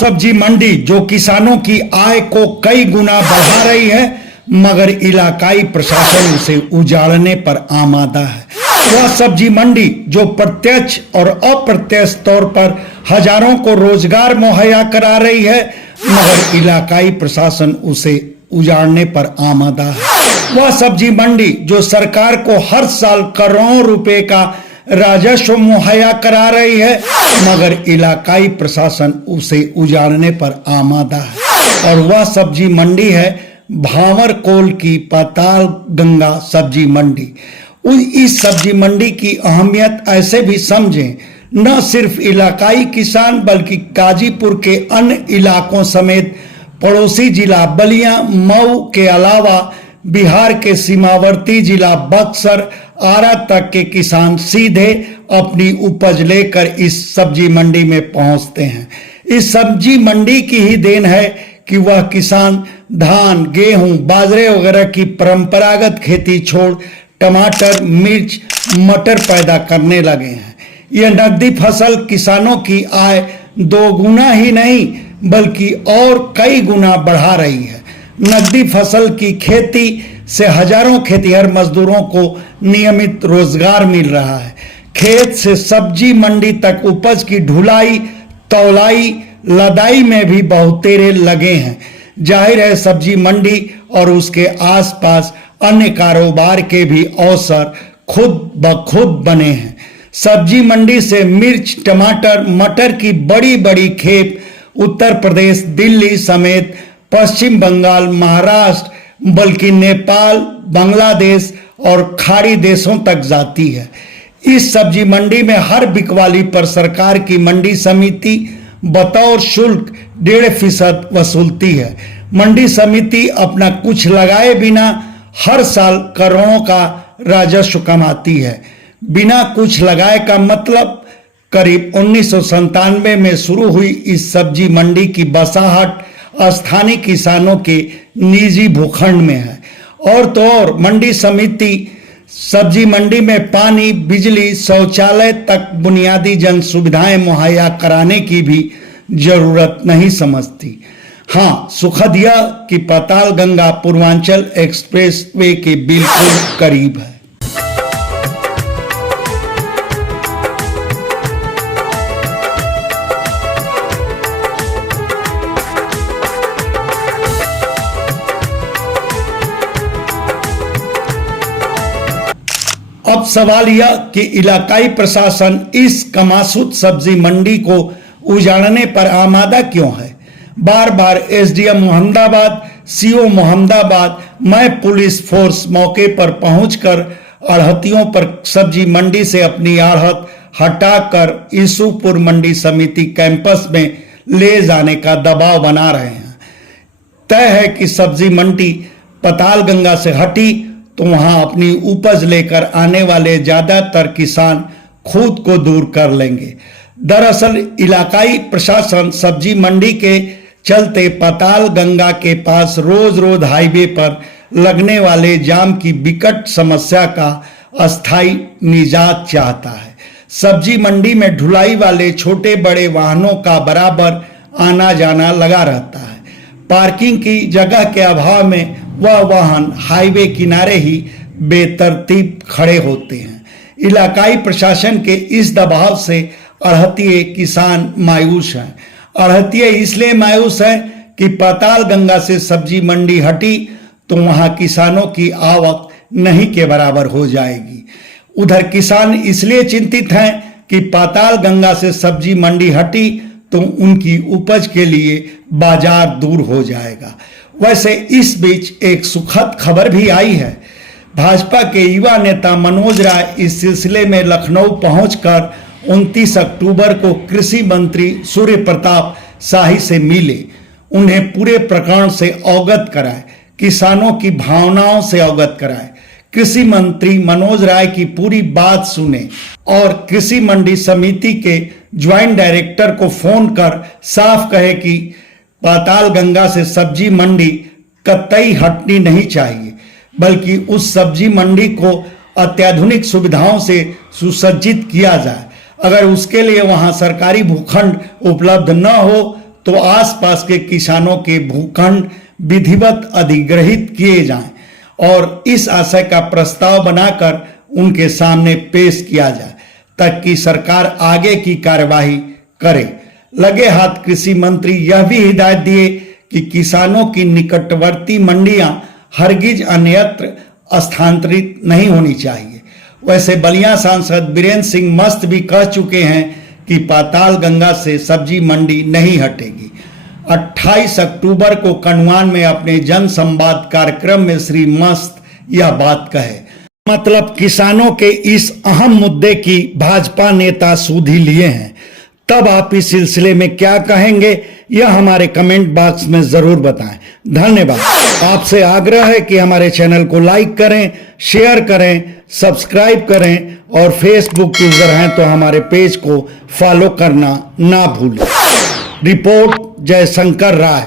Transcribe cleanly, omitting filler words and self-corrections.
सब्जी मंडी जो किसानों की आय को कई गुना बढ़ा रही है, मगर इलाकाई प्रशासन उसे उजाड़ने पर आमादा है। वह सब्जी मंडी जो प्रत्यक्ष और अप्रत्यक्ष तौर पर हजारों को रोजगार मुहैया करा रही है, मगर इलाकाई प्रशासन उसे उजाड़ने पर आमादा है। वह सब्जी मंडी जो सरकार को हर साल करोड़ों रुपए का राजस्व मुहैया करा रही है, मगर इलाकाई प्रशासन उसे उजाड़ने पर आमादा है। और वह सब्जी मंडी है भांवरकोल की पाताल गंगा सब्जी मंडी। इस सब्जी मंडी की अहमियत ऐसे भी समझें, न सिर्फ इलाकाई किसान बल्कि गाजीपुर के अन्य इलाकों समेत पड़ोसी जिला बलिया मऊ के अलावा बिहार के सीमावर्ती जिला बक्सर आरा तक के किसान सीधे अपनी उपज लेकर इस सब्जी मंडी में पहुंचते हैं। इस सब्जी मंडी की ही देन है कि वह किसान धान, गेहूं, बाजरे वगैरह की परंपरागत खेती छोड़ टमाटर, मिर्च, मटर पैदा करने लगे हैं। यह नकदी फसल किसानों की आय दोगुना ही नहीं बल्कि और कई गुना बढ़ा रही है। नकदी फसल की खेती से हजारों खेतिहर मजदूरों को नियमित रोजगार मिल रहा है। खेत से सब्जी मंडी तक उपज की ढुलाई, तौलाई, लदाई में भी बहुतेरे लगे हैं। जाहिर है सब्जी मंडी और उसके आसपास अन्य कारोबार के भी अवसर खुद ब खुद बने हैं। सब्जी मंडी से मिर्च, टमाटर, मटर की बड़ी बड़ी खेप उत्तर प्रदेश, दिल्ली समेत पश्चिम बंगाल, महाराष्ट्र बल्कि नेपाल, बांग्लादेश और खाड़ी देशों तक जाती है। इस सब्जी मंडी में हर बिकवाली पर सरकार की मंडी समिति बतौर शुल्क 1.5% वसूलती है। मंडी समिति अपना कुछ लगाए बिना हर साल करोड़ों का राजस्व कमाती है। बिना कुछ लगाए का मतलब करीब 1997 में शुरू हुई इस सब्जी मंडी की बसाहट स्थानीय किसानों के निजी भूखंड में है। और तो और मंडी समिति सब्जी मंडी में पानी, बिजली, शौचालय तक बुनियादी जन सुविधाएं मुहैया कराने की भी जरूरत नहीं समझती। हाँ, सुखद यह कि पाताल गंगा पूर्वांचल एक्सप्रेस वे के बिल्कुल करीब है। अब सवाल यह कि इलाकाई प्रशासन इस कमासुत सब्जी मंडी को उजाड़ने पर आमादा क्यों है। बार बार एसडीएम मोहम्मदाबाद, सीओ मोहम्मदाबाद, मैं पुलिस फोर्स मौके पर पहुंचकर आढ़तियों पर सब्जी मंडी से अपनी आढ़त हटाकर ईसुपुर मंडी समिति कैंपस में ले जाने का दबाव बना रहे हैं। तय है कि सब्जी मंडी पाताल गंगा से हटी तो वहां अपनी उपज लेकर आने वाले ज्यादातर किसान खुद को दूर कर लेंगे। दरअसल इलाकाई प्रशासन सब्जी मंडी के चलते पाताल गंगा के पास रोज रोज हाईवे पर लगने वाले जाम की विकट समस्या का अस्थायी निजात चाहता है। सब्जी मंडी में ढुलाई वाले छोटे बड़े वाहनों का बराबर आना जाना लगा रहता है। पार्किंग की जगह के अभाव में वह वाहन हाईवे किनारे ही बेतरतीब खड़े होते हैं। इलाकाई प्रशासन के इस दबाव से आढ़तिये किसान मायूस हैं। आढ़तिये इसलिए मायूस हैं कि पाताल गंगा से सब्जी मंडी हटी तो वहां किसानों की आवक नहीं के बराबर हो जाएगी। उधर किसान इसलिए चिंतित हैं कि पाताल गंगा से सब्जी मंडी हटी तो उनकी उपज के लिए बाजार दूर हो जाएगा। वैसे इस बीच एक सुखद खबर भी आई है। भाजपा के युवा नेता मनोज राय इस सिलसिले में लखनऊ पहुंचकर 29 अक्टूबर को कृषि मंत्री सूर्य प्रताप शाही से मिले। उन्हें पूरे प्रकरण से अवगत कराए, किसानों की भावनाओं से अवगत कराए। कृषि मंत्री मनोज राय की पूरी बात सुने और कृषि मंडी समिति के ज्वाइंट डायरेक्टर को फोन कर साफ कहे कि पाताल गंगा से सब्जी मंडी कतई हटनी नहीं चाहिए, बल्कि उस सब्जी मंडी को अत्याधुनिक सुविधाओं से सुसज्जित किया जाए। अगर उसके लिए वहां सरकारी भूखंड उपलब्ध न हो तो आसपास के किसानों के भूखंड विधिवत अधिग्रहित किए जाएं और इस आशय का प्रस्ताव बनाकर उनके सामने पेश किया जाए ताकि सरकार आगे की कार्यवाही करे। लगे हाथ कृषि मंत्री यह भी हिदायत दिए कि किसानों की निकटवर्ती मंडियां हरगिज अन्यत्र स्थानांतरित नहीं होनी चाहिए। वैसे बलिया सांसद बीरेंद्र सिंह मस्त भी कह चुके हैं कि पाताल गंगा से सब्जी मंडी नहीं हटेगी। 28 अक्टूबर को कन्वान में अपने जन संवाद कार्यक्रम में श्री मस्त यह बात कहे। मतलब किसानों के इस अहम मुद्दे की भाजपा नेता सुधि लिए हैं। तब आप इस सिलसिले में क्या कहेंगे यह हमारे कमेंट बॉक्स में जरूर बताएं। धन्यवाद। आपसे आग्रह है कि हमारे चैनल को लाइक करें, शेयर करें, सब्सक्राइब करें और फेसबुक यूजर हैं तो हमारे पेज को फॉलो करना ना भूलें। रिपोर्ट जयशंकर राय।